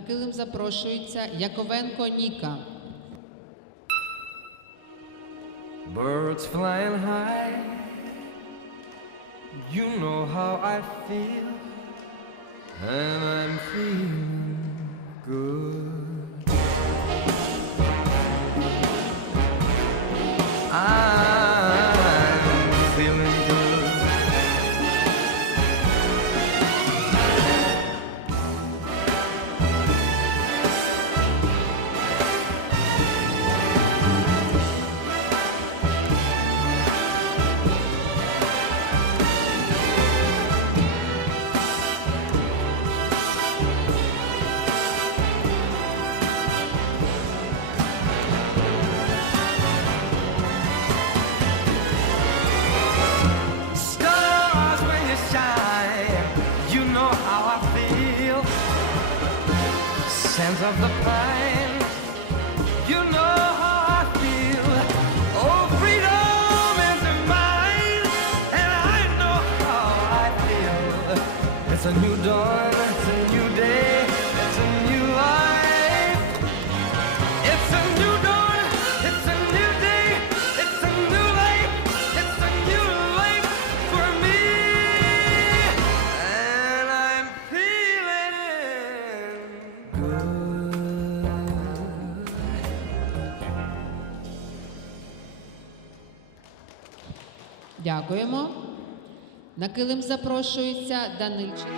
килим запрошується Яковенко Ніка. Birds flying high, you know how I feel, and I'm feeling good. I'm Scent of the pine, you know how I feel. Oh, freedom is mine, and I know how I feel. It's a new dawn, it's a new day, Дякуємо. На килим запрошується Данильчик.